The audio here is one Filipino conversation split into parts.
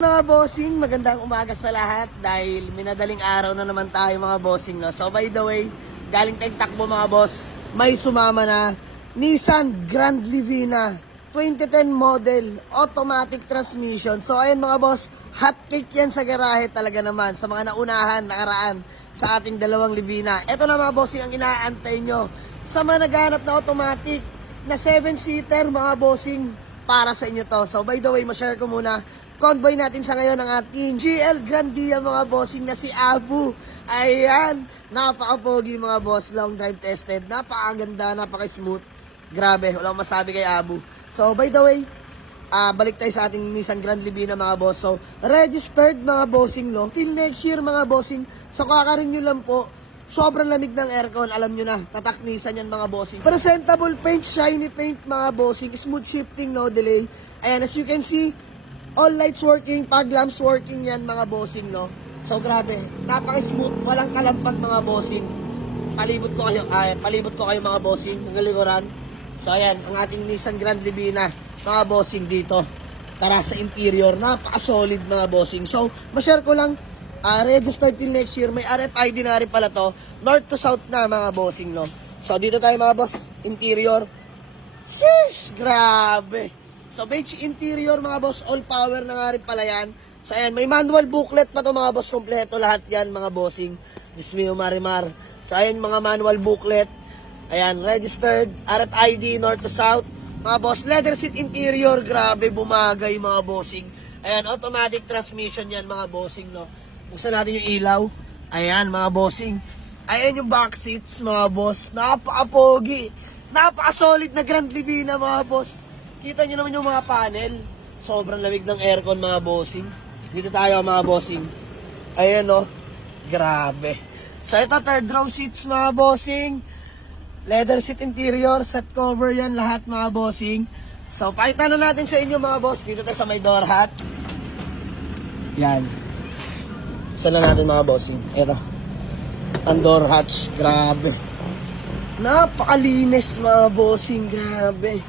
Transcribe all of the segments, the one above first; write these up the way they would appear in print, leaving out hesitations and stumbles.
Mga bossing, magandang umaga sa lahat dahil minadaling araw na naman tayo mga bossing, no? So by the way, galing tayong takbo mga boss, may sumama na Nissan Grand Livina 2010 model, automatic transmission. So ayun mga boss, hot cake yan sa garahe talaga naman sa mga naunahan, nakaraan sa ating dalawang Livina. Ito na mga bossing ang inaantay nyo sa mga naghahanap na automatic na 7-seater mga bossing, para sa inyo to. So by the way, ma-share ko muna convoy natin sa ngayon ng ating GL Grandia mga bossing na si Abu. Ayan, napaka-pogi mga boss, long drive tested, napakaganda, napaka-smooth. Grabe, walang masabi kay Abu. So by the way, balik tayo sa ating Nissan Grand Livina mga boss. So registered mga bossing, no? Till next year mga bossing. So kakarin nyo lang po, sobrang lamig ng aircon, alam nyo na, tataknisan yan mga bossing. Presentable paint, shiny paint mga bossing, smooth shifting, no delay. Ayan, as you can see, all lights working, pag lamps working yan mga bossing, no? So grabe, napaka-smooth, walang kalampag mga bossing. Palibot ko kayo mga bossing, ng likuran. So ayan, ang ating Nissan Grand Livina, mga bossing dito. Tara sa interior, napaka-solid mga bossing. So, ma-share ko lang, registered till next year, may RFID na rin pala to, north to south na mga bossing, no? So dito tayo mga boss, interior. Sheesh, grabe. So beige interior mga boss, all power na nga rin pala yan. So ayan, may manual booklet pa to mga boss, kompleto lahat yan mga bossing. Diyos mio marimar. So ayan mga manual booklet. Ayan, registered, RFID, north to south. Mga boss, leather seat interior, grabe, bumagay mga bossing. Ayan, automatic transmission yan mga bossing, no? Buksan natin yung ilaw. Ayan mga bossing. Ayan yung back seats mga boss. Napaka-pogi. Napaka-solid na Grand Livina mga boss. Kita nyo naman yung mga panel. Sobrang lamig ng aircon mga bossing. Dito tayo mga bossing. Ayan o. Grabe. So ito third row seats mga bossing. Leather seat interior. Set cover yan lahat mga bossing. So pakita na natin sa inyo mga boss. Dito tayo sa may door hatch. Yan. Saan na natin mga bossing. Ito. Ang door hatch. Grabe. Napakalinis mga bossing. Grabe.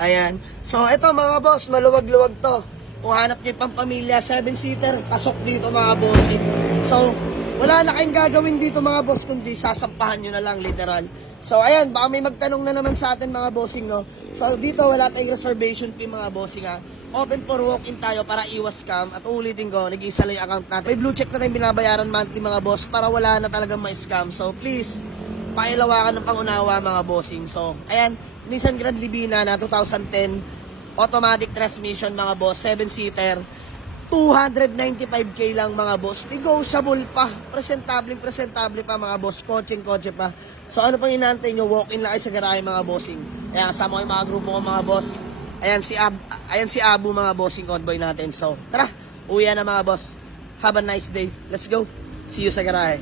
Ayan. So, ito mga boss, maluwag-luwag to. Kung hanap nyo yung pampamilya, 7-seater, pasok dito mga bossing. So, wala na kayong gagawin dito mga boss, kundi sasampahan nyo na lang, literal. So, ayan, baka may magtanong na naman sa atin mga bossing, no? So, dito wala tayong reservation fee mga bossing, ha? Open for walk-in tayo para iwas scam. At ulitin ko, nag-iisa lang yung account natin. May blue check na tayong binabayaran monthly mga boss para wala na talagang ma-scam. So, please, pakilawakan ng pangunawa mga bossing. So, ayan, Nissan Grand Livina na 2010 automatic transmission mga boss, 7-seater, 295k lang mga boss, negotiable pa, presentable pa mga boss, kotse pa. So ano pang inaantay nyo, walk in lang kayo sa garahe mga bossing. Ayan, kasama ko yung mga grupo ko mga boss. Ayan si Abu mga bossing convoy natin. So tara, uwi na mga boss, have a nice day, let's go, see you sa garahe.